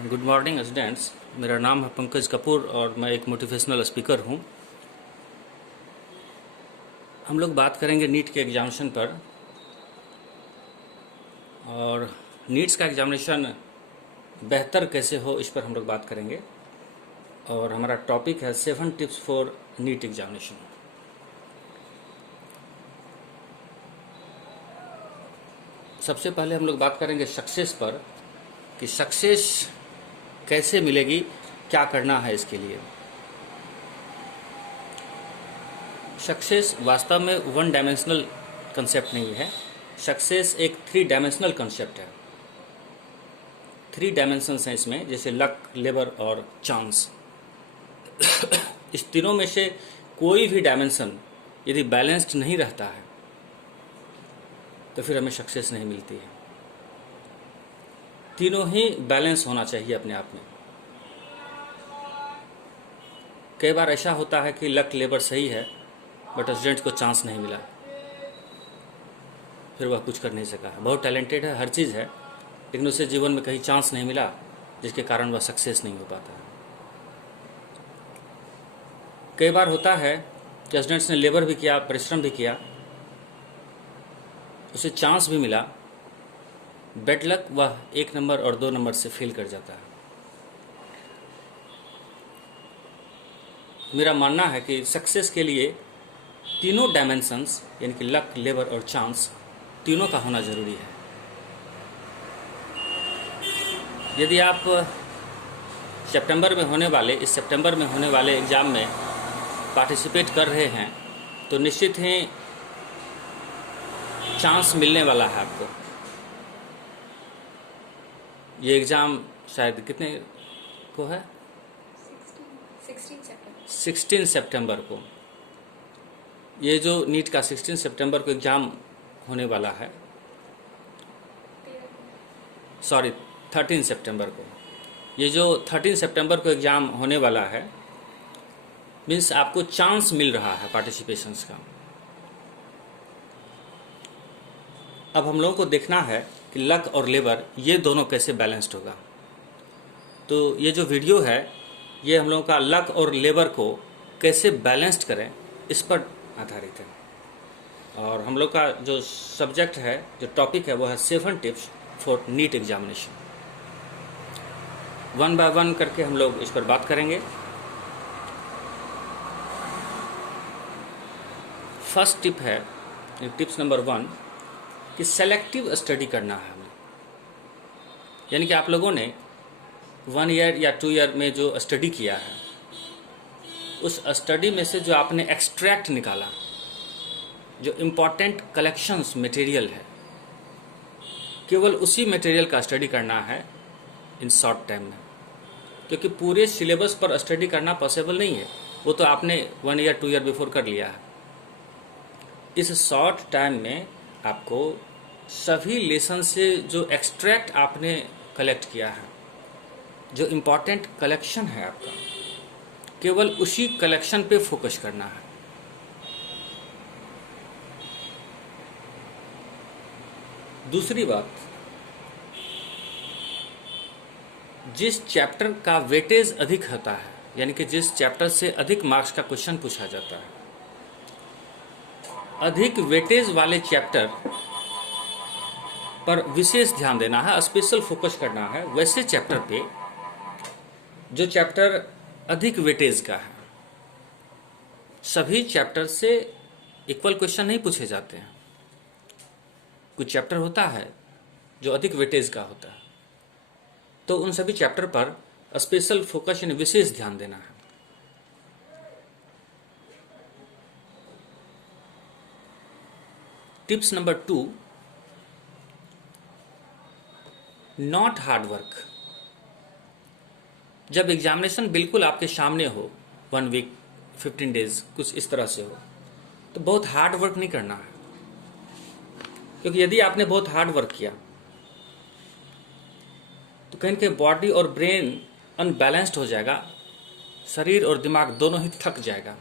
Good morning students. मेरा नाम है पंकज कपूर और मैं एक मोटिवेशनल स्पीकर हूँ। हम लोग बात करेंगे नीट के एग्जामिनेशन पर, और नीट्स का एग्जामिनेशन बेहतर कैसे हो इस पर हम लोग बात करेंगे। और हमारा टॉपिक है 7 टिप्स फॉर नीट एग्जामिनेशन। सबसे पहले हम लोग बात करेंगे सक्सेस पर, कि सक्सेस कैसे मिलेगी, क्या करना है इसके लिए। सक्सेस वास्तव में वन डायमेंशनल कंसेप्ट नहीं है। सक्सेस एक 3 डायमेंशनल कंसेप्ट है। 3 डायमेंशंस हैं इसमें, जैसे लक, लेबर और चांस। इस तीनों में से कोई भी डायमेंशन यदि बैलेंस्ड नहीं रहता है तो फिर हमें सक्सेस नहीं मिलती है। तीनों ही बैलेंस होना चाहिए अपने आप में। कई बार ऐसा होता है कि लक, लेबर सही है बट स्टूडेंट को चांस नहीं मिला, फिर वह कुछ कर नहीं सका। बहुत टैलेंटेड है, हर चीज़ है, लेकिन उसे जीवन में कहीं चांस नहीं मिला जिसके कारण वह सक्सेस नहीं हो पाता है। कई बार होता है कि स्टूडेंट्स ने लेबर भी किया, परिश्रम भी किया, उसे चांस भी मिला, बेड लक वह 1 नंबर और 2 नंबर से फेल कर जाता है। मेरा मानना है कि सक्सेस के लिए तीनों डायमेंशंस यानी कि लक, लेबर और चांस, तीनों का होना जरूरी है। यदि आप इस सितंबर में होने वाले एग्ज़ाम में पार्टिसिपेट कर रहे हैं तो निश्चित ही चांस मिलने वाला है आपको। ये एग्ज़ाम शायद कितने को है? 16 सितंबर को। ये जो नीट का 16 सितंबर को एग्ज़ाम होने वाला है, 13 सितंबर को। ये जो 13 सितंबर को एग्ज़ाम होने वाला है, मीन्स आपको चांस मिल रहा है पार्टिसिपेशंस का। अब हम लोगों को देखना है कि लक और लेबर ये दोनों कैसे बैलेंस्ड होगा। तो ये जो वीडियो है ये हम लोगों का लक और लेबर को कैसे बैलेंस्ड करें इस पर आधारित है। और हम लोग का जो सब्जेक्ट है, जो टॉपिक है, वो है 7 tips for NEET examination. 1 by 1 करके हम लोग इस पर बात करेंगे। फर्स्ट टिप है, टिप्स नंबर 1, कि सेलेक्टिव स्टडी करना है हमें। यानी कि आप लोगों ने 1 ईयर या 2 ईयर में जो स्टडी किया है, उस स्टडी में से जो आपने एक्सट्रैक्ट निकाला, जो इम्पॉर्टेंट कलेक्शंस मटेरियल है, केवल उसी मटेरियल का स्टडी करना है इन शॉर्ट टाइम में। क्योंकि पूरे सिलेबस पर स्टडी करना पॉसिबल नहीं है, वो तो आपने 1 ईयर 2 ईयर बिफोर कर लिया है। इस शॉर्ट टाइम में आपको सभी लेसन से जो एक्सट्रैक्ट आपने कलेक्ट किया है, जो इम्पॉर्टेंट कलेक्शन है आपका, केवल उसी कलेक्शन पे फोकस करना है। दूसरी बात, जिस चैप्टर का वेटेज अधिक होता है, यानी कि जिस चैप्टर से अधिक मार्क्स का क्वेश्चन पूछा जाता है, अधिक वेटेज वाले चैप्टर पर विशेष ध्यान देना है, स्पेशल फोकस करना है वैसे चैप्टर पे जो चैप्टर अधिक वेटेज का है। सभी चैप्टर से इक्वल क्वेश्चन नहीं पूछे जाते हैं। कुछ चैप्टर होता है जो अधिक वेटेज का होता है, तो उन सभी चैप्टर पर स्पेशल फोकस यानी विशेष ध्यान देना है। Tips number 2, not hard work. जब एग्जामिनेशन बिल्कुल आपके सामने हो, 1 वीक 15 डेज कुछ इस तरह से हो, तो बहुत हार्ड वर्क नहीं करना है। क्योंकि यदि आपने बहुत हार्ड वर्क किया तो कहीं के बॉडी और ब्रेन अनबैलेंस्ड हो जाएगा, शरीर और दिमाग दोनों ही थक जाएगा।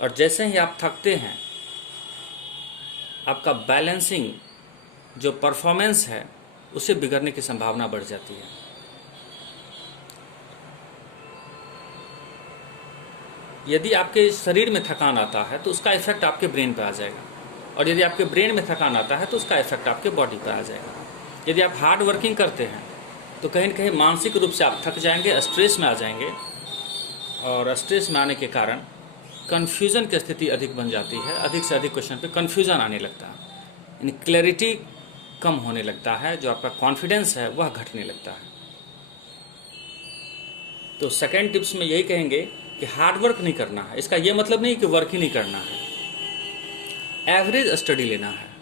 और जैसे ही आप थकते हैं, आपका बैलेंसिंग जो परफॉर्मेंस है उससे बिगड़ने की संभावना बढ़ जाती है। यदि आपके शरीर में थकान आता है तो उसका इफेक्ट आपके ब्रेन पे आ जाएगा, और यदि आपके ब्रेन में थकान आता है तो उसका इफेक्ट आपके बॉडी पे आ जाएगा। यदि आप हार्ड वर्किंग करते हैं तो कहीं न कहीं मानसिक रूप से आप थक जाएंगे, स्ट्रेस में आ जाएंगे, और स्ट्रेस में आने के कारण कन्फ्यूज़न की स्थिति अधिक बन जाती है। अधिक से अधिक क्वेश्चन पे कन्फ्यूज़न आने लगता है, यानी क्लैरिटी कम होने लगता है, जो आपका कॉन्फिडेंस है वह घटने लगता है। तो सेकेंड टिप्स में यही कहेंगे कि हार्ड वर्क नहीं करना है। इसका ये मतलब नहीं कि वर्क ही नहीं करना है, एवरेज स्टडी लेना है।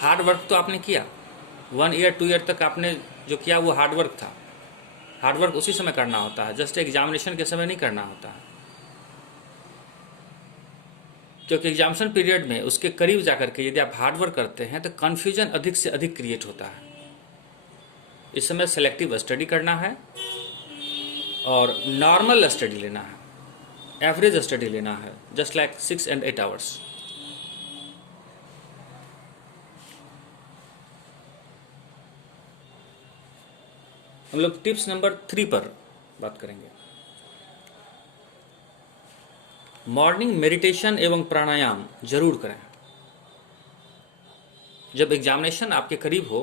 हार्ड वर्क तो आपने किया, 1 ईयर 2 ईयर तक आपने जो किया वो हार्ड वर्क था। हार्ड वर्क उसी समय करना होता है, जस्ट एग्जामिनेशन के समय नहीं करना होता है, क्योंकि एग्जामिनेशन पीरियड में उसके करीब जाकर के यदि आप हार्ड वर्क करते हैं तो कन्फ्यूजन अधिक से अधिक क्रिएट होता है। इस समय सेलेक्टिव स्टडी करना है और नॉर्मल स्टडी लेना है, एवरेज स्टडी लेना है, जस्ट लाइक 6 and 8 आवर्स। हम लोग टिप्स नंबर 3 पर बात करेंगे। मॉर्निंग मेडिटेशन एवं प्राणायाम जरूर करें। जब एग्जामिनेशन आपके करीब हो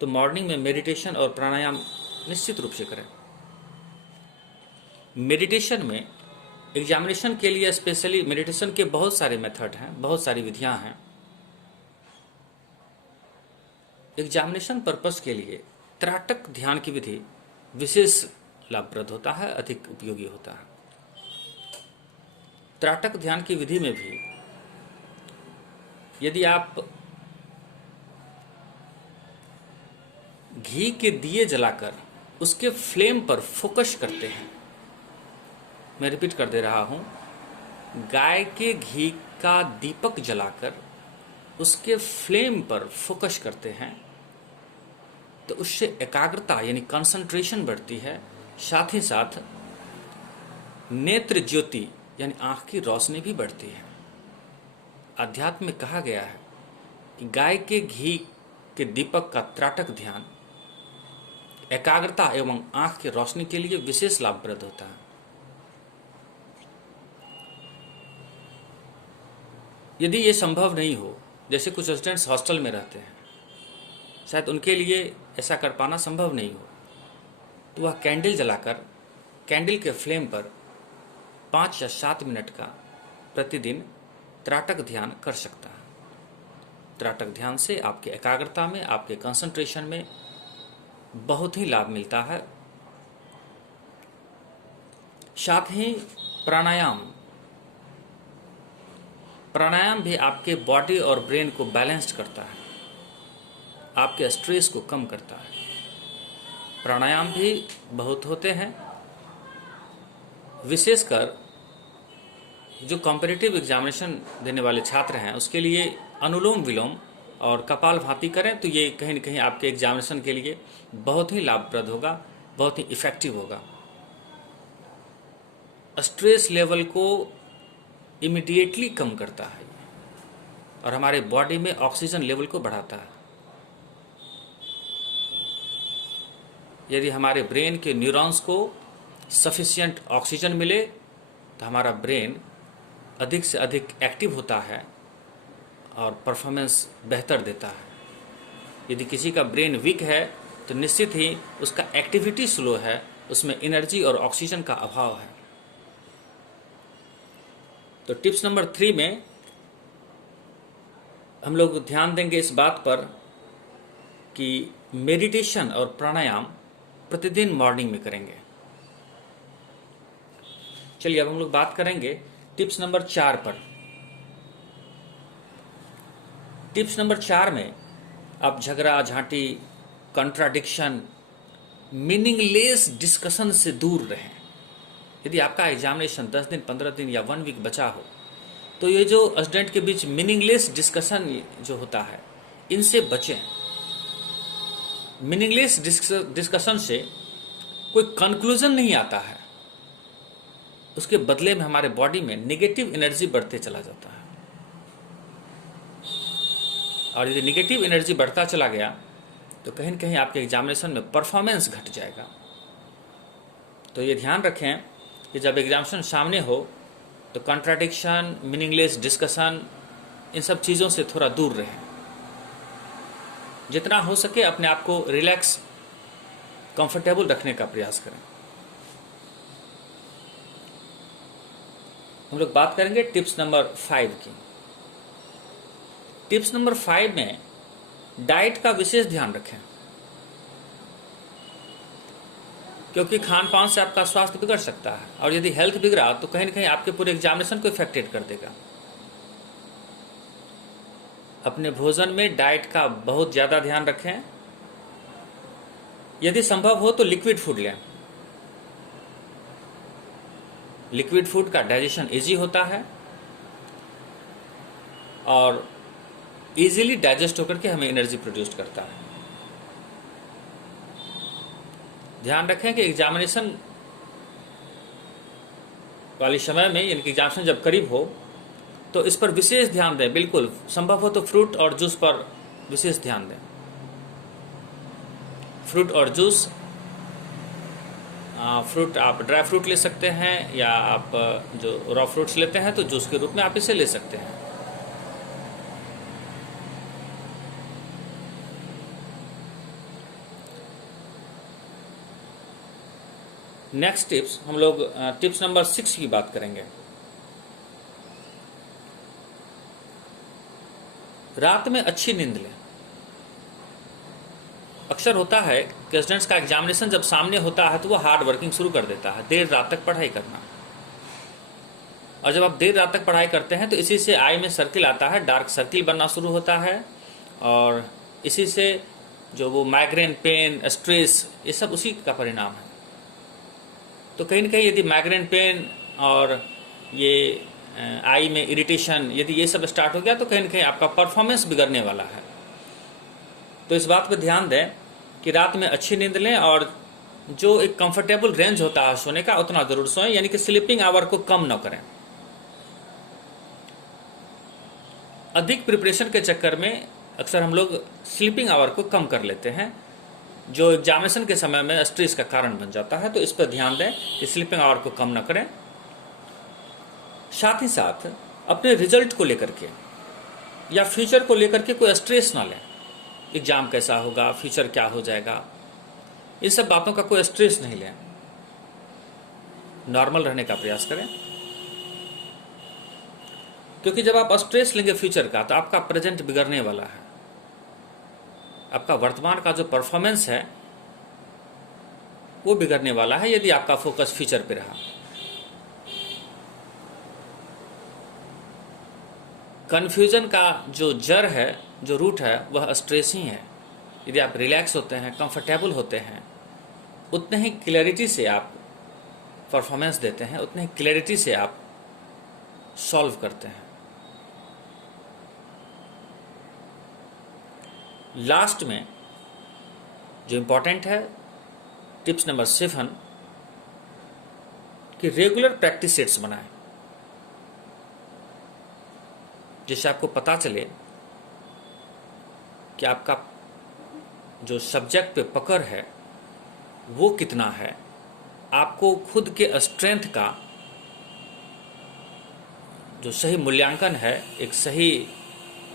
तो मॉर्निंग में मेडिटेशन और प्राणायाम निश्चित रूप से करें। मेडिटेशन में एग्जामिनेशन के लिए स्पेशली मेडिटेशन के बहुत सारे मेथड हैं, बहुत सारी विधियां हैं। एग्जामिनेशन पर्पस के लिए त्राटक ध्यान की विधि विशेष लाभप्रद होता है, अधिक उपयोगी होता है। त्राटक ध्यान की विधि में भी यदि आप घी के दिए जलाकर उसके फ्लेम पर फोकस करते हैं, मैं रिपीट कर दे रहा हूं, गाय के घी का दीपक जलाकर उसके फ्लेम पर फोकस करते हैं तो उससे एकाग्रता यानी कंसंट्रेशन बढ़ती है, साथ ही साथ नेत्र ज्योति यानी आंख की रोशनी भी बढ़ती है। अध्यात्म में कहा गया है कि गाय के घी के दीपक का त्राटक ध्यान एकाग्रता एवं आंख की रोशनी के लिए विशेष लाभप्रद होता है। यदि ये संभव नहीं हो, जैसे कुछ स्टूडेंट्स हॉस्टल में रहते हैं, शायद उनके लिए ऐसा कर पाना संभव नहीं हो, तो वह कैंडल जलाकर कैंडल के फ्लेम पर 5 या 7 मिनट का प्रतिदिन त्राटक ध्यान कर सकता है। त्राटक ध्यान से आपके एकाग्रता में, आपके कंसंट्रेशन में बहुत ही लाभ मिलता है। साथ ही प्राणायाम भी आपके बॉडी और ब्रेन को बैलेंस्ड करता है, आपके स्ट्रेस को कम करता है। प्राणायाम भी बहुत होते हैं, विशेषकर जो कॉम्पिटिटिव एग्जामिनेशन देने वाले छात्र हैं उसके लिए अनुलोम विलोम और कपालभाति करें तो ये कहीं न कहीं आपके एग्जामिनेशन के लिए बहुत ही लाभप्रद होगा, बहुत ही इफ़ेक्टिव होगा। स्ट्रेस लेवल को इमीडिएटली कम करता है और हमारे बॉडी में ऑक्सीजन लेवल को बढ़ाता है। यदि हमारे ब्रेन के न्यूरॉन्स को सफिशिएंट ऑक्सीजन मिले तो हमारा ब्रेन अधिक से अधिक एक्टिव होता है और परफॉर्मेंस बेहतर देता है। यदि किसी का ब्रेन वीक है तो निश्चित ही उसका एक्टिविटी स्लो है, उसमें एनर्जी और ऑक्सीजन का अभाव है। तो टिप्स नंबर 3 में हम लोग ध्यान देंगे इस बात पर कि मेडिटेशन और प्राणायाम प्रतिदिन मॉर्निंग में करेंगे। चलिए अब हम लोग बात करेंगे टिप्स नंबर 4 पर। टिप्स नंबर 4 में आप झगड़ा झांटी, कॉन्ट्राडिक्शन, मीनिंगलेस डिस्कशन से दूर रहें। यदि आपका एग्जामिनेशन 10 दिन, 15 दिन या 1 वीक बचा हो तो ये जो स्टूडेंट के बीच मीनिंगलेस डिस्कशन जो होता है इनसे बचें। मीनिंगलेस डिस्कशन से कोई कंक्लूजन नहीं आता है, उसके बदले में हमारे बॉडी में नेगेटिव एनर्जी बढ़ते चला जाता है। और यदि निगेटिव एनर्जी बढ़ता चला गया तो कहीं न कहीं आपके एग्जामिनेशन में परफॉर्मेंस घट जाएगा। तो ये ध्यान रखें कि जब एग्जामिनेशन सामने हो तो कॉन्ट्राडिक्शन, मीनिंगलेस डिस्कशन, इन सब चीज़ों से थोड़ा दूर रहें। जितना हो सके अपने आप को रिलैक्स, कंफर्टेबल रखने का प्रयास करें। हम लोग बात करेंगे टिप्स नंबर 5 की। टिप्स नंबर 5 में डाइट का विशेष ध्यान रखें, क्योंकि खान पान से आपका स्वास्थ्य बिगड़ सकता है और यदि हेल्थ बिगड़ा तो कहीं न कहीं आपके पूरे एग्जामिनेशन को इफेक्टेड कर देगा। अपने भोजन में डाइट का बहुत ज़्यादा ध्यान रखें। यदि संभव हो तो लिक्विड फूड लें। लिक्विड फूड का डाइजेशन इजी होता है और इजीली डाइजेस्ट होकर के हमें एनर्जी प्रोड्यूस करता है। ध्यान रखें कि एग्जामिनेशन वाले समय में, यानी कि एग्जामिनेशन जब करीब हो तो इस पर विशेष ध्यान दें। बिल्कुल संभव हो तो फ्रूट और जूस पर विशेष ध्यान दें। फ्रूट और जूस, फ्रूट आप ड्राई फ्रूट ले सकते हैं या आप जो रॉ फ्रूट्स लेते हैं तो जूस के रूप में आप इसे ले सकते हैं। नेक्स्ट टिप्स, हम लोग टिप्स नंबर 6 की बात करेंगे। रात में अच्छी नींद लें। अक्सर होता है कि स्टूडेंट्स का एग्जामिनेशन जब सामने होता है तो वो हार्ड वर्किंग शुरू कर देता है, देर रात तक पढ़ाई करना। और जब आप देर रात तक पढ़ाई करते हैं तो इसी से आई में सर्किल आता है, डार्क सर्किल बनना शुरू होता है और इसी से जो वो माइग्रेन, पेन, स्ट्रेस, ये सब उसी का परिणाम है। तो कहीं न कहीं यदि माइग्रेन, पेन और ये आई में इरिटेशन, यदि ये सब स्टार्ट हो गया तो कहीं न कहीं आपका परफॉर्मेंस बिगड़ने वाला है। तो इस बात पर ध्यान दें कि रात में अच्छी नींद लें और जो एक कंफर्टेबल रेंज होता है सोने का उतना जरूर सोएं, यानी कि स्लीपिंग आवर को कम न करें। अधिक प्रिपरेशन के चक्कर में अक्सर हम लोग स्लीपिंग आवर को कम कर लेते हैं, जो एग्जामिनेशन के समय में स्ट्रेस का कारण बन जाता है। तो इस पर ध्यान दें कि स्लीपिंग आवर को कम न करें। साथ ही साथ अपने रिजल्ट को लेकर के या फ्यूचर को लेकर के कोई स्ट्रेस ना लें। एग्जाम कैसा होगा, फ्यूचर क्या हो जाएगा, इन सब बातों का कोई स्ट्रेस नहीं लें। नॉर्मल रहने का प्रयास करें, क्योंकि जब आप स्ट्रेस लेंगे फ्यूचर का तो आपका प्रेजेंट बिगड़ने वाला है। आपका वर्तमान का जो परफॉर्मेंस है वो बिगड़ने वाला है यदि आपका फोकस फ्यूचर पे रहा। कन्फ्यूजन का जो जड़ है, जो रूट है, वह स्ट्रेस ही है। यदि आप रिलैक्स होते हैं, कंफर्टेबल होते हैं, उतने ही क्लैरिटी से आप परफॉर्मेंस देते हैं, उतने ही क्लैरिटी से आप सॉल्व करते हैं। लास्ट में जो इम्पोर्टेंट है, टिप्स नंबर 7, कि रेगुलर प्रैक्टिस सेट्स बनाएं, जिससे आपको पता चले कि आपका जो सब्जेक्ट पे पकड़ है वो कितना है। आपको खुद के स्ट्रेंथ का जो सही मूल्यांकन है, एक सही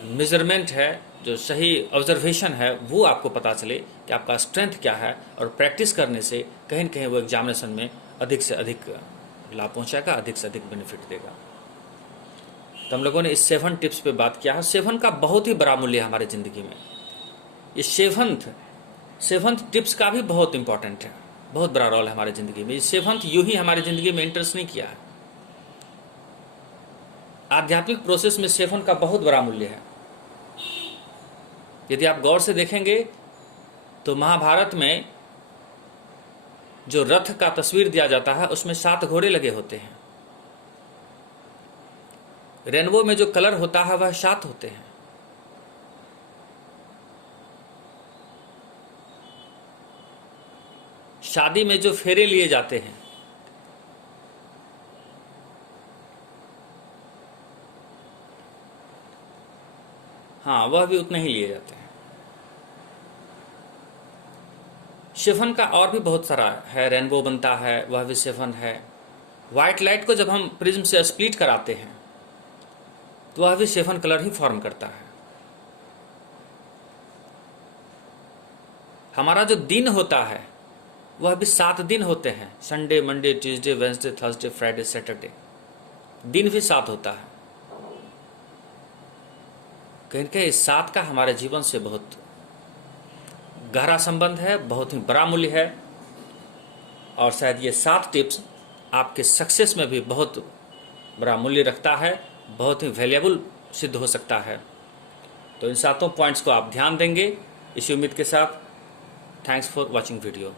मेजरमेंट है, जो सही ऑब्जर्वेशन है, वो आपको पता चले कि आपका स्ट्रेंथ क्या है। और प्रैक्टिस करने से कहीं न कहीं वो एग्जामिनेशन में अधिक से अधिक लाभ पहुंचाएगा, अधिक से अधिक बेनिफिट देगा। तो हम लोगों ने इस 7 टिप्स पे बात किया है। 7 का बहुत ही बड़ा मूल्य है हमारी ज़िंदगी में। ये 7th टिप्स का भी बहुत इंपॉर्टेंट है, बहुत बड़ा रोल है हमारी ज़िंदगी में। ये 7th यूं ही हमारी ज़िंदगी में इंटरेस्ट नहीं किया है। आध्यात्मिक प्रोसेस में 7 का बहुत बड़ा मूल्य है। यदि आप गौर से देखेंगे तो महाभारत में जो रथ का तस्वीर दिया जाता है उसमें 7 घोड़े लगे होते हैं। रेनबो में जो कलर होता है वह 7 होते हैं। शादी में जो फेरे लिए जाते हैं, हाँ, वह भी उतने ही लिए जाते हैं। शेफन का और भी बहुत सारा है, रेनबो बनता है, वह भी शेफन है। वाइट लाइट को जब हम प्रिज्म से स्प्लिट कराते हैं तो वह भी शेफन कलर ही फॉर्म करता है। हमारा जो दिन होता है वह भी 7 दिन होते हैं, Sunday, Monday, Tuesday, Wednesday, Thursday, Friday, Saturday. दिन भी 7 होता है। कहीं कहीं इस 7 का हमारे जीवन से बहुत गहरा संबंध है, बहुत ही बड़ा मूल्य है, और शायद ये 7 टिप्स आपके सक्सेस में भी बहुत बड़ा मूल्य रखता है, बहुत ही वैल्यूएबल सिद्ध हो सकता है। तो इन 7 पॉइंट्स को आप ध्यान देंगे, इसी उम्मीद के साथ थैंक्स फॉर वॉचिंग वीडियो।